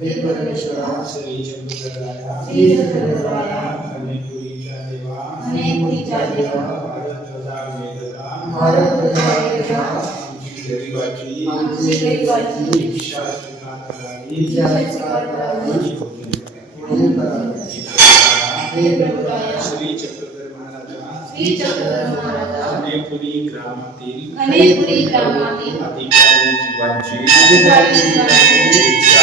हे परमेश्वरा श्री चंद्रराया अनेकुरीच्या देवा भारत ध्वजा आमची गरिबाची इच्छा स्वीकार करावी श्री चक्रधर महाराजा अनेकुरी ग्रामातील अधिकारी जीवांची इच्छा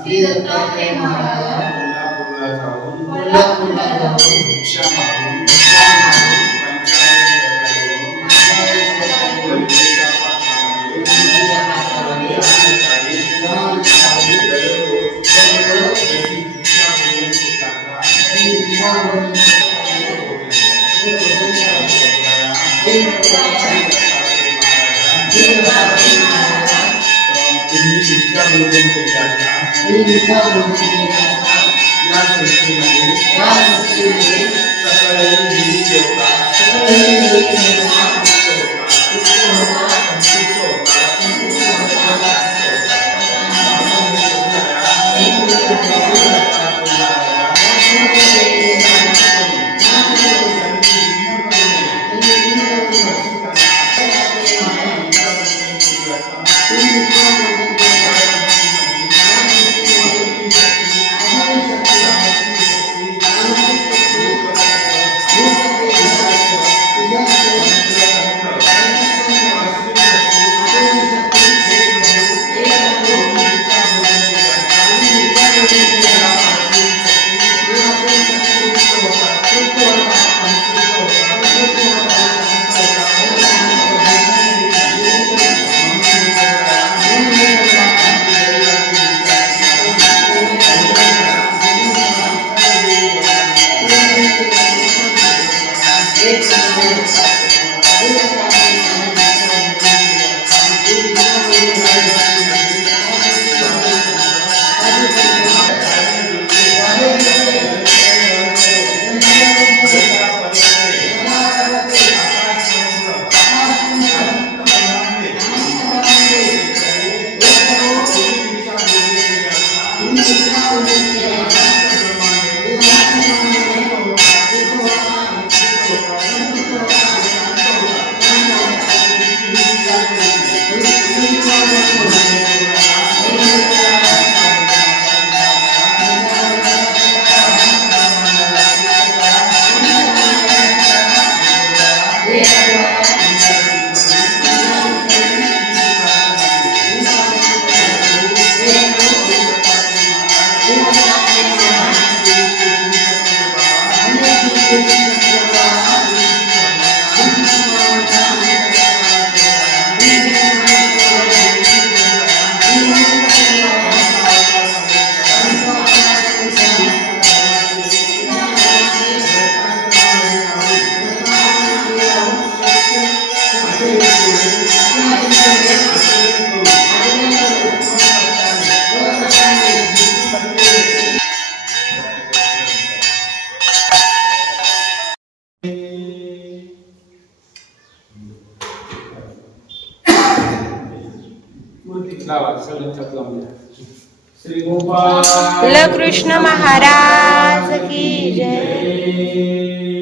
श्री दत्तात्रेय महाराजा कोल्हापूरला जाऊन भिक्षा मागून श्री गोपाल कृष्ण महाराज की जय।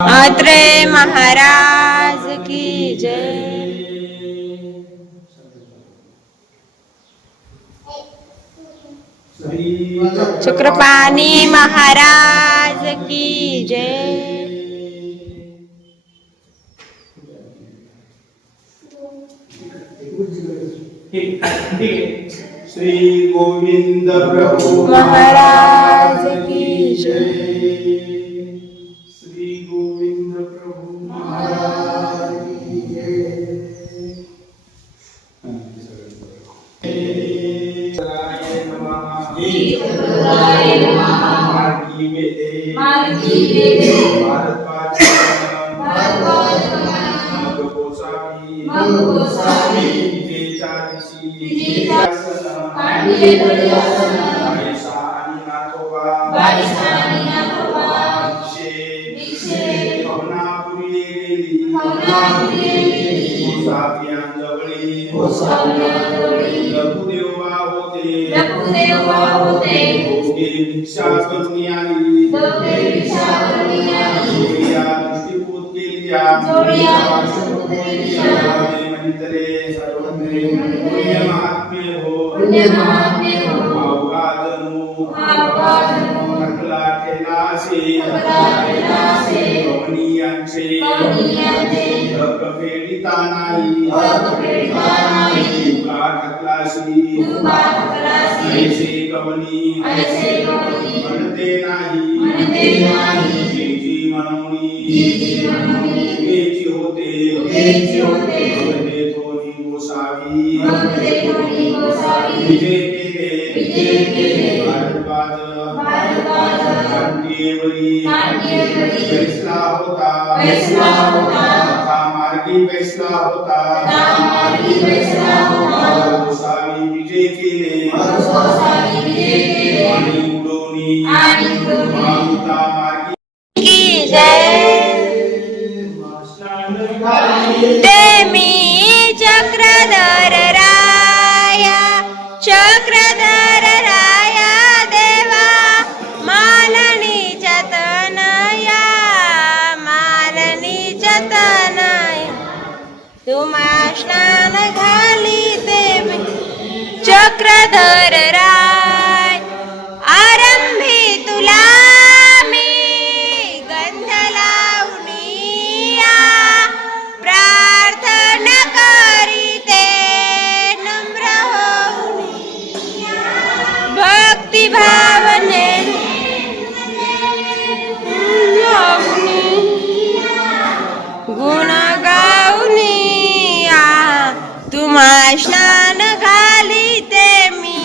अत्रेय महाराज की जय। चक्रपाणी महाराज की जय। श्री गोविंद प्रभु महाराज की जय। श्री गोविंद प्रभु महाराज की जय। मार्गी वेदे भारत बाईसा आणि नाथोबा भिक्षे भवनापुरी गेली गोसावी अंजवळी लघुदेवा होते दोघे भिक्षा करून आली जोडिया दृष्टीपूत केल्या मंत्रे सर्वंत्रे पुण्य महात्म्य हो अवघा जणू नकला केलासे कवनीयांचे धक फेडिता नाही तुका ढकलासी ऐसे कवनी म्हणते नाही जी मनवणी तुमेची होते भगते थोरी गोसावी विजय केले भारद्वाज कांटीवरी बैसला होता तथा मार्गी बैसला होता गोसावी विजय केले आणि उडवणी माता मार्गी की जय ते मी चक्रधर राया देवा मालनीच्या तनया तुम्हा स्नान घाली ते मी चक्रधर राय आरंभी तुला मी गंध लावणीया प्रार्थना करीते नम्र होऊनिया भक्ती भावने गुण गाऊनिया तुम्हा स्नान घालीते मी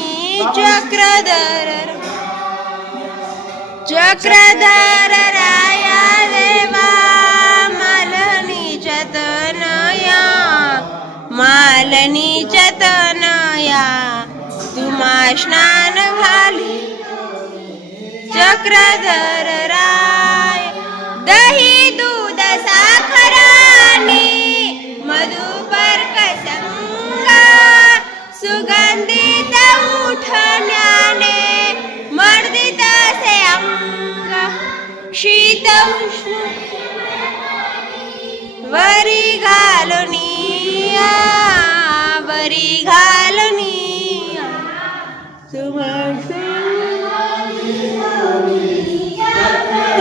चक्रधर राया देवा मालनीच्या तनया तुम्हा स्नान घाली चक्रधर राय दही दूध साखरानी मधुपर्क संगा सुगंधित उठण्याने मर्दित से अंग शीत उष्ण वरी घालुनिया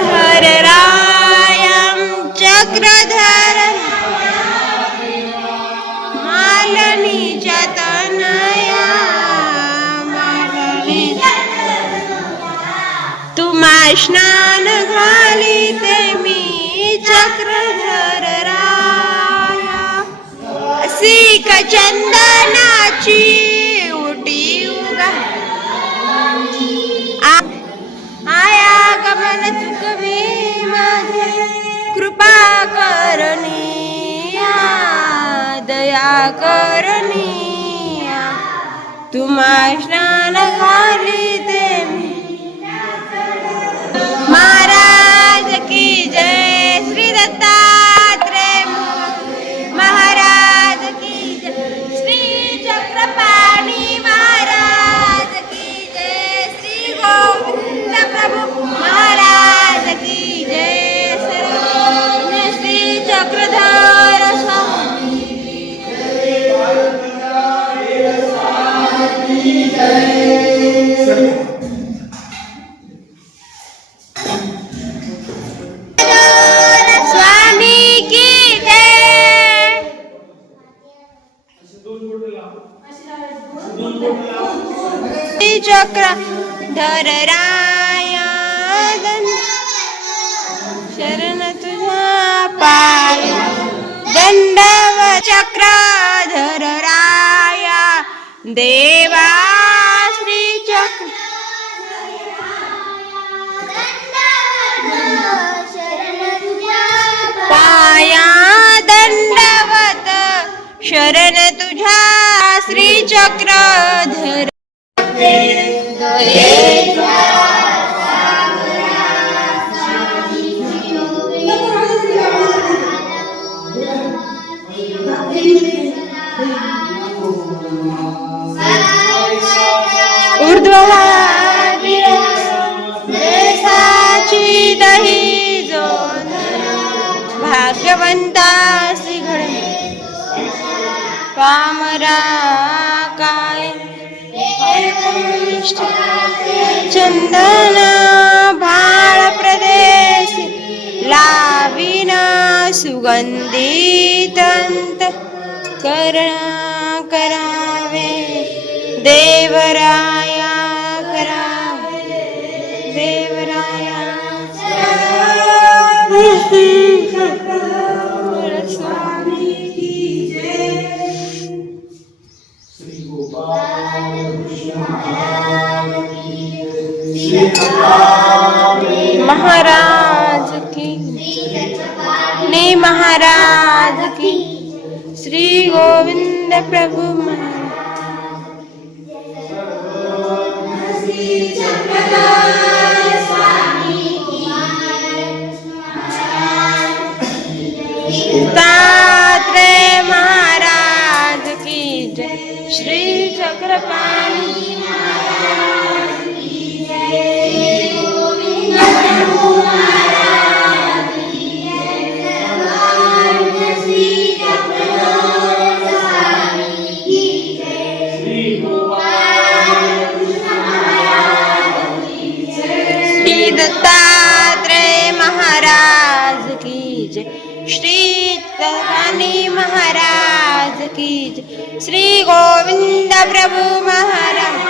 धर रायम चक्रधर मालनीच्या तनया तुम्हा स्नान घालीते मी चक्रधर राया सीक चंदनाची उटी उगा आया गमन चुकवी माझे कृपा करनिया दया करनिया तुम्हा स्नान घालीते मी महाराज की जय श्री दत्तात्रेय महाराज की जय श्री चक्रपाणी महाराज की जय श्री गोविंद प्रभु महाराज की जय श्री चक्रधर स्वामी स्वामी की जय चक्रधर राया शरण तुझा पाय दंडव चक्रधर राया देवा श्री चक्र पाया दंडवत शरण तुझा श्री चक्रधर देशाची दही जो भाग्यवंता श्री घड पामरा काय चंदन भाळ प्रदेश लावीन सुगंधितंत कर्ण करावे देवराया करावे देवराया स्वामी की जय श्री गोपाल कृष्ण महाराज की ने महाराज की श्री गोविंद प्रभु दत्तात्रेय महाराज की जय श्री चक्रपाणी श्री दत्तात्रेय महाराज की जय श्री चक्रपाणी महाराज की जय श्री गोविंद प्रभु महाराज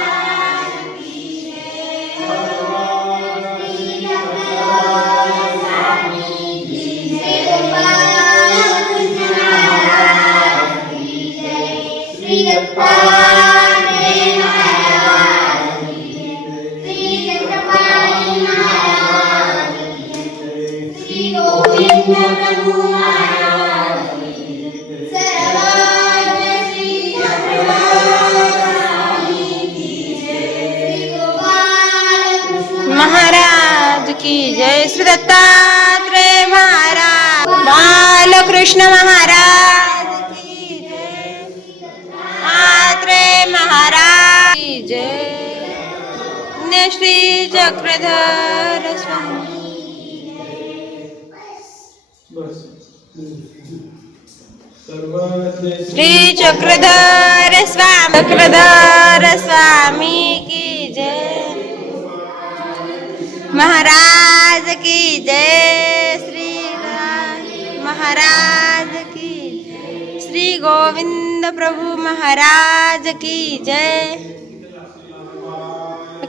महाराज की जय श्री दत्तात्रेय महाराज बालकृष्ण महाराज की जय दत्तात्रेय महाराज की जय श्री चक्रधर स्वामी श्री चक्रधर स्वामी की जय महाराज की जय श्री महाराज की श्री गोविंद प्रभु महाराज की जय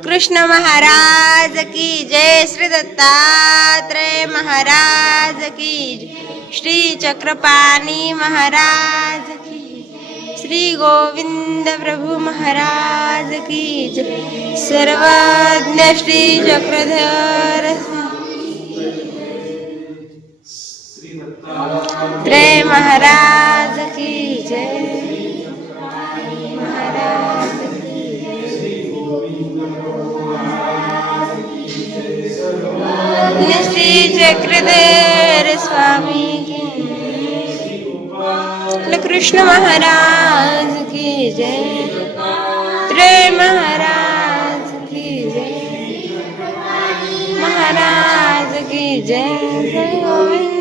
कृष्ण महाराज की जय श्री दत्तात्रेय महाराज की जय श्री चक्रपाणी महाराज की श्री गोविंद प्रभु महाराज की जय सर्वज्ञ श्री चक्रधर त्रय महाराज की जय महाराज की जय श्री चक्रधर स्वामी की कृष्ण महाराज की जय त्रय महाराज की जय महाराज की जय गोविंद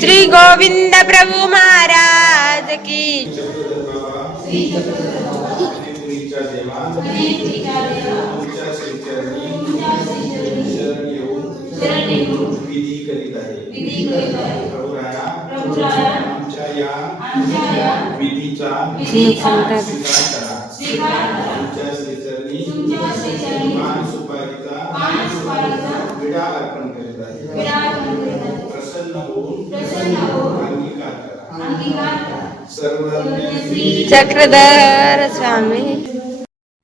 श्री गोविंद प्रभु महाराज की विधी करीत आहे आमच्या या विधीचा स्वीकार करा तुमच्या श्रीचरणी मान सुपारीचा विडा अर्पण करीत आहे प्रसन्न होऊन अंगीकार करा सर्व चक्रधर स्वामी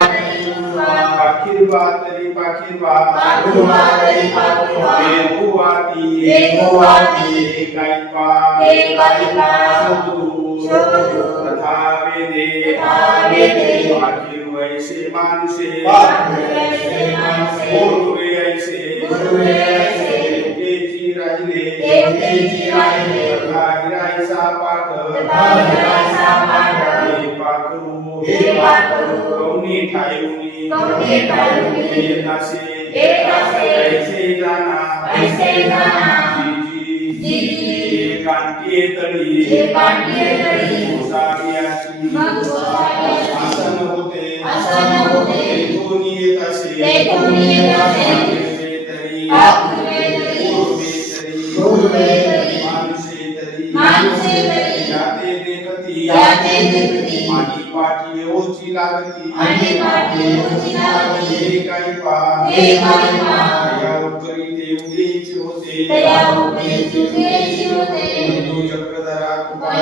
पाखीर बातरी पाखीर कृपा वेगुवाती एकाइपा शोधू तथा वेदे वैसे मानुषे गुरुवे ऐसे देवतेची राहिले तथा हिराईचा पाठ हे पाखरू कौनी ठायूनी येतासे ऐसे जाना जी एकांती तळी गोसावियाची आसन होते कोणी येत असे पूर्वे तरी मानुषे तरी याते देखती आणि पाठी येऊची लागती एकाइपा यावर करी देवतेची होते बंधू चक्रधरा कृपा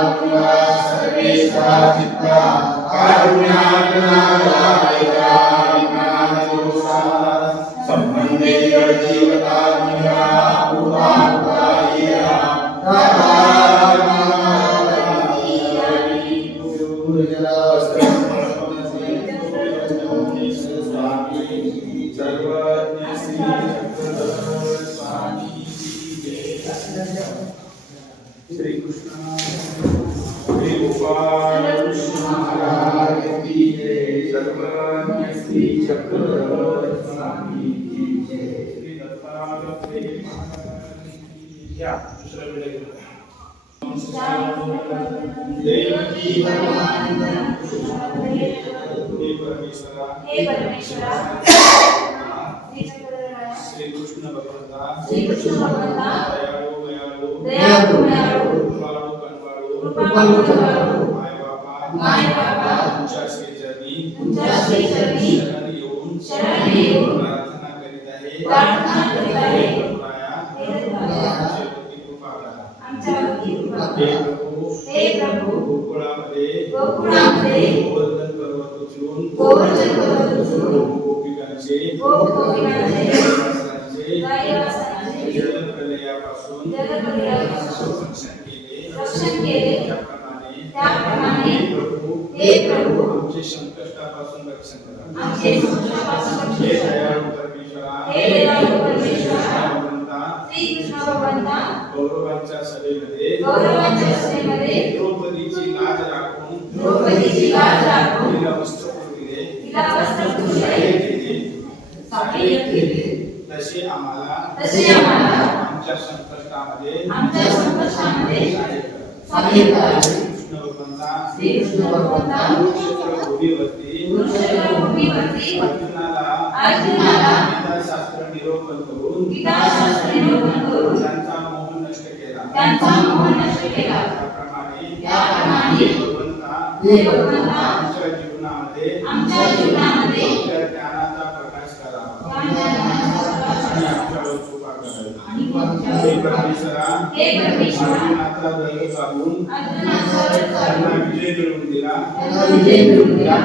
सर्वेशा चित्ता संबंधे जीवता श्री कृष्ण श्री गोपाल महाराज की जय सर्वज्ञ श्री चक्रधर स्वामी की जय श्री दत्तात्रेय महाराज की जय दूसरा वीडियो देवकी हे परमेश्वरा श्री कृष्ण भगवंता दयाळू कृपाळू माय बाबा तुमच्या श्रीचरणी शरण येऊन प्रार्थना करीत आहे हे प्रभु गोकुळामध्ये गोवर्धन पर्वत उचलून गोपिकांचे जलप्रलयापासून रक्षण केले त्याप्रमाणे हे प्रभु आमचे संकटापासून रक्षण करा हे दयाळू परमेश्वरा श्री कृष्ण भगवंता गौरवांच्या सभेमध्ये द्रौपदीची लाज राखून तिला वस्त्र पुरविले तसे आम्हाला आमच्या संकटामध्ये कृष्ण भगवंता भूमीवरती अर्जुनाला गीताशास्त्र निरूपण करून त्यांचा मोह नष्ट केला त्याप्रमाणे भगवंता आमच्या जीवनामध्ये आमच्या ज्ञानाचा प्रकाश करावा आणि आमच्यावर कृपा करावी हे परमेश्वरा अर्जुनाचा दैव चालून त्यांना विजय मिळवून दिला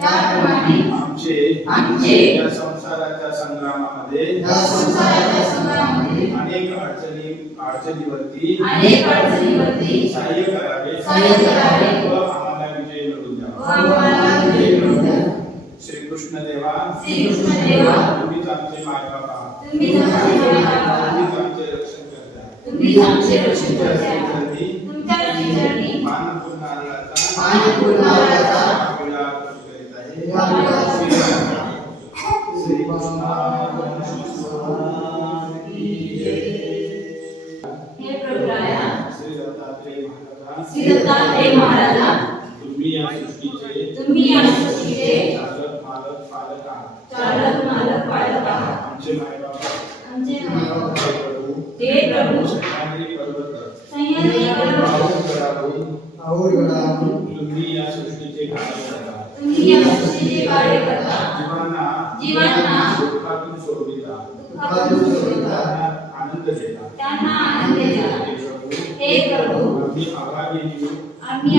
त्याप्रमाणे आमचे या संसाराच्या संग्रामामध्ये अनेक अडचणीवरती सहाय्य करावे व आम्हाला विजय मिळवून द्यावा श्री कृष्ण देवा तुम्हीच आमचे माय बाबा तुम्हीच आमचे रक्षण करता मानपूर्ण नारळाचा करीत आहे श्री कृष्ण श्री दत्तात्रेय महाराजा तुम्ही या सृष्टीचे चालक मालक पालक आहात आमचे माय बाबा हे प्रभू सह्याद्री पर्वत तुम्ही या सृष्टीचे कार्य करता जीवांना दुःखातून सोडविता आनंद देता हे प्रभू आम्ही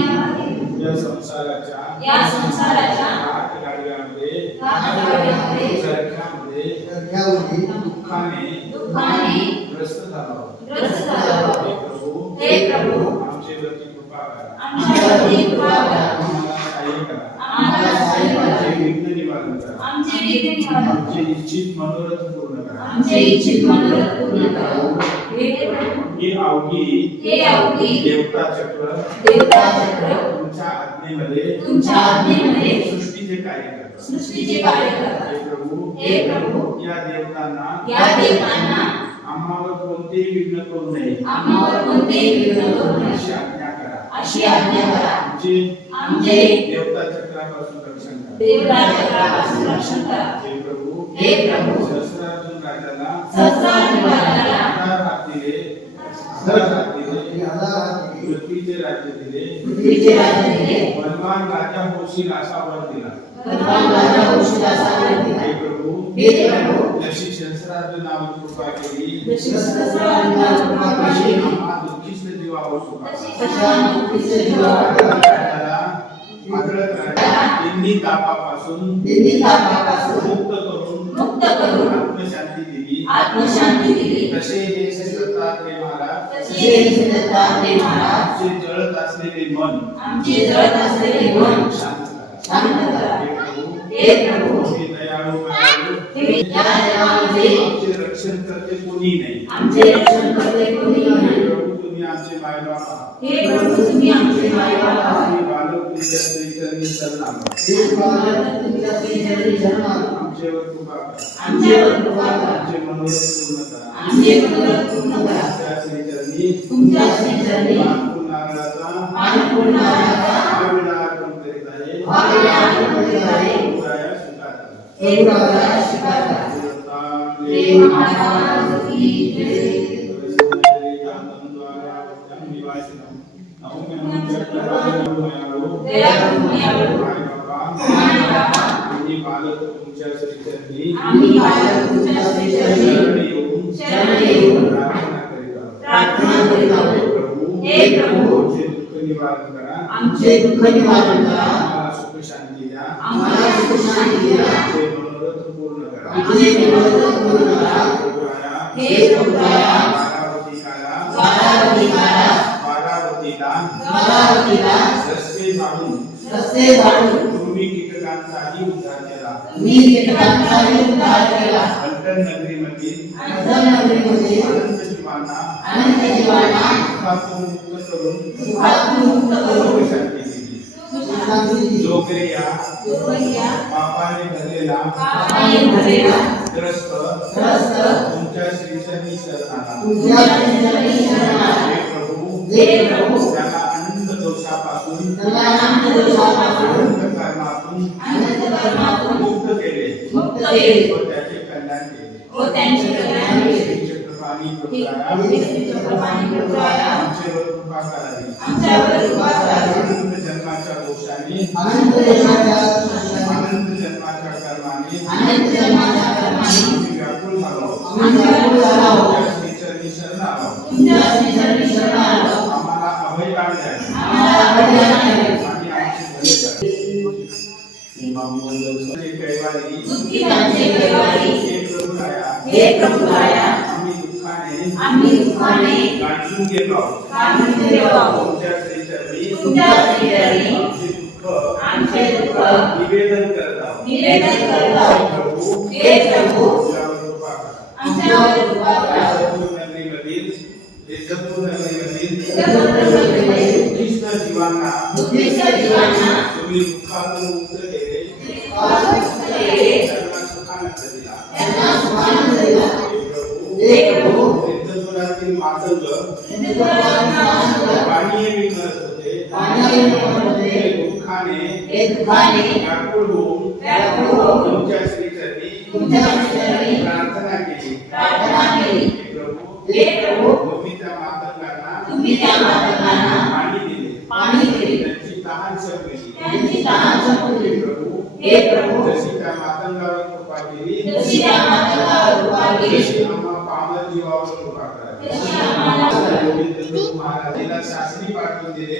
या संसाराच्या आठ गाडव्यामध्ये यावरी दुःखाने ग्रस्त झालो. हे प्रभू आमच्यावरती कृपा करा. आमच्यावरती कृपा करा. आम्हाला सहाय्य करा. आम्हाला आमचे सहाय्य करा. विघ्न निवारण करा. आमचे विघ्न निवारण करा. आमचे इच्छित मनोरथ पूर्ण करा. आमचे इच्छित मनोरथ पूर्ण करा. हे प्रभू हे अवघी देवता चक्र तुमच्या आज्ञेमध्ये सृष्टीचे कार्य करतात. हे प्रभू या देवतांना आम्हावर कोणतेही विघ्न करू नये अशी आज्ञा करा. आमचे देवता चक्रापासून रक्षण करा. हे प्रभू सहस्रार्जुन राजाला आधार हात दिले. पृथ्वीचे राज्य दिले. बलवान राजा होशील असा वर दिला. हे प्रभू जशी सहस्रार्जुनावर कृपा केली तशी आम्हा दुःखिष्ट जीवावर कृपा करा. तिन्ही तापापासून मुक्त करून आत्मशांती दिली. तसे हे श्री दत्तात्रेय महाराज आमचे जळत असलेले मन शांत करा. हे प्रभू हे दयाळू आमचे रक्षण करते कोणी नाही. प्रभू तुम्ही आमचे मायबाप आहात. आम्ही बालक तुमच्या श्रीचरणी शरण आलो. आमच्यावर कृपा करा. आमचे मनोरथ पूर्ण करा. तुमच्या श्रीचरणी पानफूल नारळाचा महाविडा अर्पण करीत आहे. प्रभुराया स्वीकार करा. बालक तुमच्या श्रीचरणी शरण येऊन प्रार्थना करीत आहोत. हे प्रभू आमचे दुःख निवारण करा. आम्हाला सुख शांती द्या. आमचे मनोरथ पूर्ण करा. हे प्रभुराया बारावतीला रस्ते झाडून तुम्ही कीटकांचाही उद्धार केला. अंतन नगरीमधील अनंत जीवांना दुःखातून मुक्त करून शांती दिली. जोगरिया पापाने भरलेला ग्रस्त तुमच्या श्रीचरणी शरण आला. हे प्रभू त्याला अनंत दोषापासून अनंत कर्मातून मुक्त केले व त्याचे कल्याण केले. श्रीचक्रपाणी प्रभुराया आमच्यावर कृपा करावी. अनंत जन्माच्या दोषाने अनंत जन्माच्या कर्माने व्याकुळ झालो. श्रीचरणी शरण आलो. आम्हाला अभय दान द्या आणि आमचे भले करा. हे प्रभुराया आम्ही दुःखाने गांठून गेलो. तुमच्या श्रीचरणी आमचे दुःख निवेदन करत आहोत. हे प्रभू आमच्यावर कृपा करा. दुःखिष्ट जीवांना तुम्ही दुःखातून मुक्त केले. त्यांना सुखानंद दिला. हे प्रभू नित्यत्वातील मातंग पाणी मिळत होते. दुःखाने व्याकुळ होऊन तुमच्या श्रीचरणी प्रार्थना केली. हे प्रभू तुम्ही त्या मातंगांना पाणी दिले. त्यांची तहान संपली. हे प्रभू जशी त्या मातंगावर कृपा केली तशी आम्हा पामर जीवावर कृपा करा. महाराजांना शास्त्री पाठवून दिले.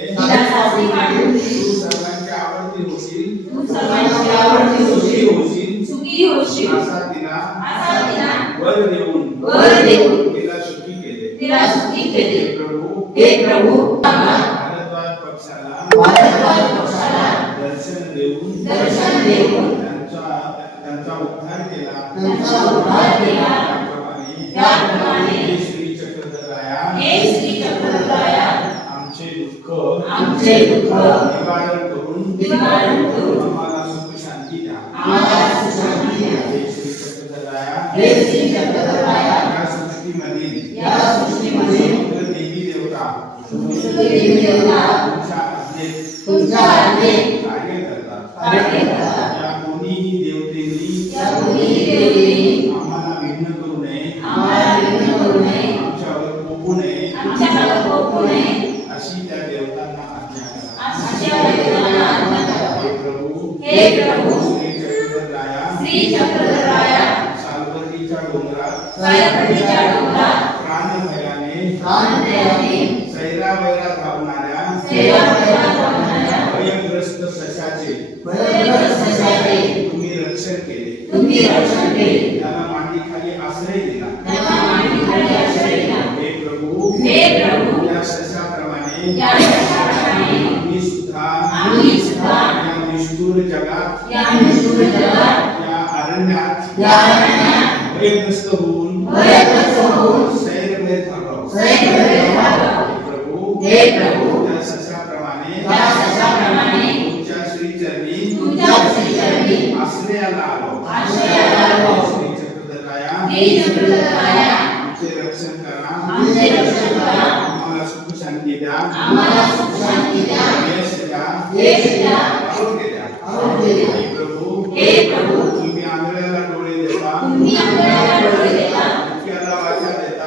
तू सर्वांची आवडती होशील. सुखी होशील असा तिला वर देऊन तिला सुखी केले. हे प्रभू भारद्वाज पक्षाला दर्शन देऊन त्यांचा उद्धार केला. त्याप्रमाणे हे श्री चक्रधराया आमचे दुःख निवारण करून आम्हाला सुख शांती द्या. हे श्री चक्रधराया या सृष्टीमधील देवी देवता तुमच्या आज्ञेत कार्य करतात. या कोणीही देवतेनी आम्हाला विघ्न करू नये, आमच्यावर कोपू नये अशी त्या देवतांना आज्ञा करा. हे प्रभू श्री चक्रधराया सालवतीच्या डोंगरात प्राणभयाने सैरावैरा धावणाऱ्या भयग्रस्त सशाचे तुम्ही रक्षण केले. त्याला मांडीखाली आश्रय दिला. हे प्रभू या सशाप्रमाणे आम्ही सुद्धा या निष्ठुर जगात या अरण्यात भयग्रस्त होऊन सैरभय झालो. हे प्रभू या सशाप्रमाणे तुमच्या श्रीचरणी आश्रयाला आलो. श्री चक्रधराया आमचे रक्षण करा. आम्हाला सुख शांती द्या. यश द्या. आरोग्य द्या. हे प्रभू तुम्ही आंधळ्याला डोळे देता, मुक्याला वाचा देता,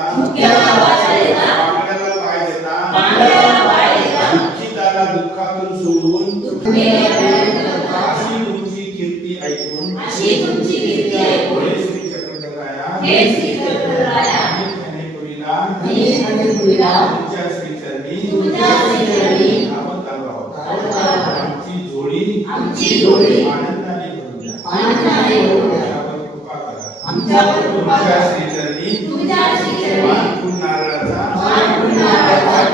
पांगळ्याला पाय देता, दुःखिताला दुःखातून सोडून अशी तुमची कीर्ती ऐकून हे श्री चक्रधराया तुमच्या श्रीचरणी धावत आलो आहोत. आमची जोडी आनंदाने भरून द्या. आमच्यावर कृपा करा. तुमच्या श्रीचरणी मानपूर्ण नारळाचा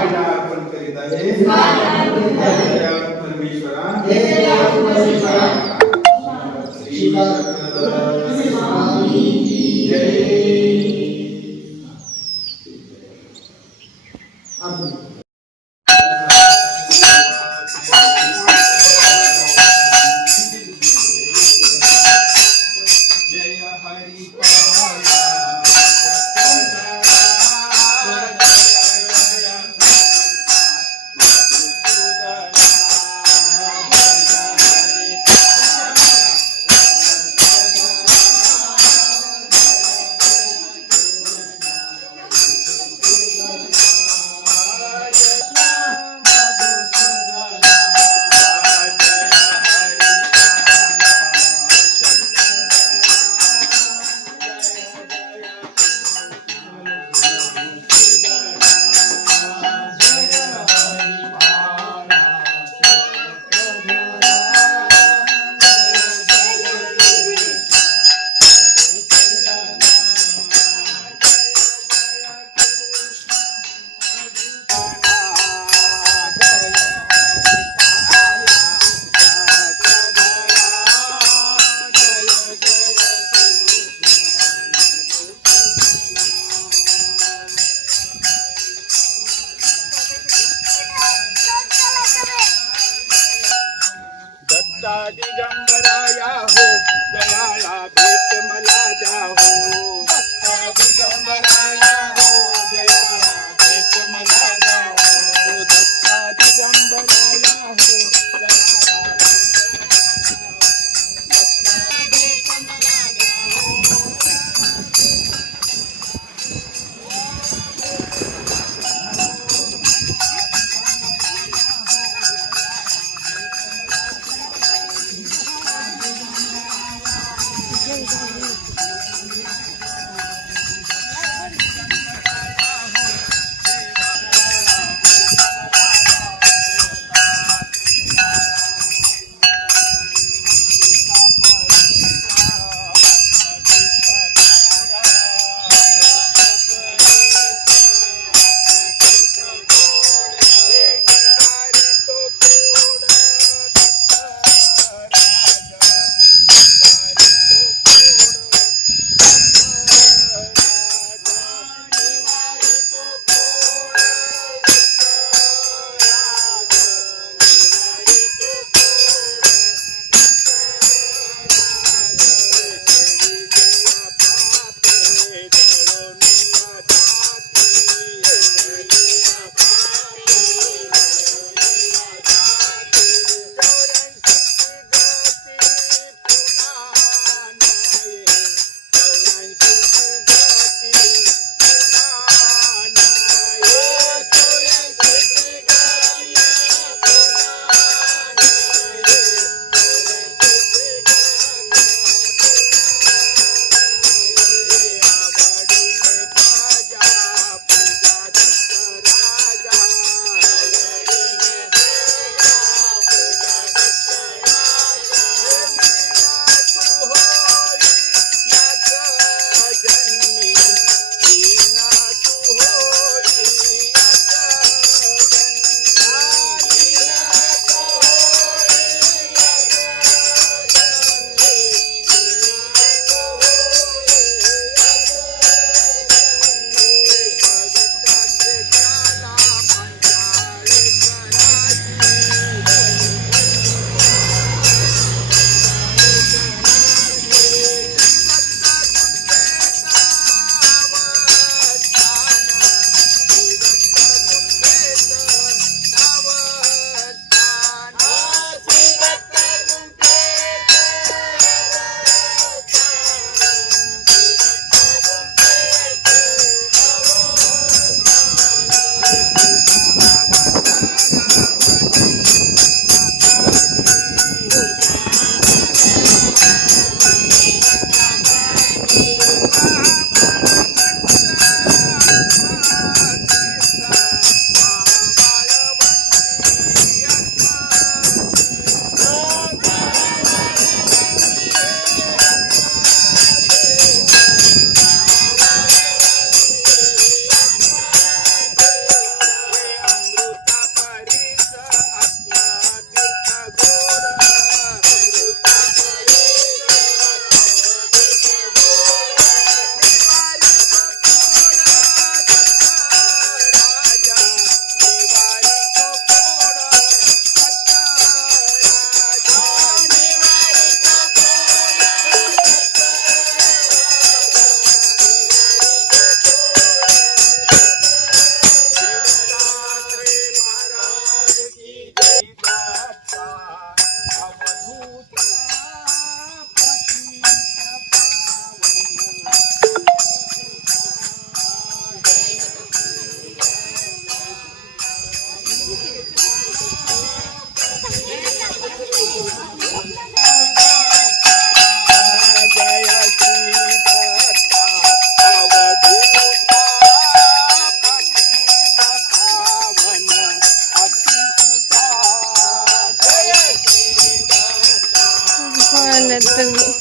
विना अर्पण करीत आहे. दयाळू परमेश्वरा श्री चक्रधर स्वामी जय. दिगंबराया हो दयाला भेट मला द्या हो. दिगंबराया हो दयाला भेट मला द्या हो. दत्ता दिगंबराया हो दयाला भेट मला द्या हो. तुम्ही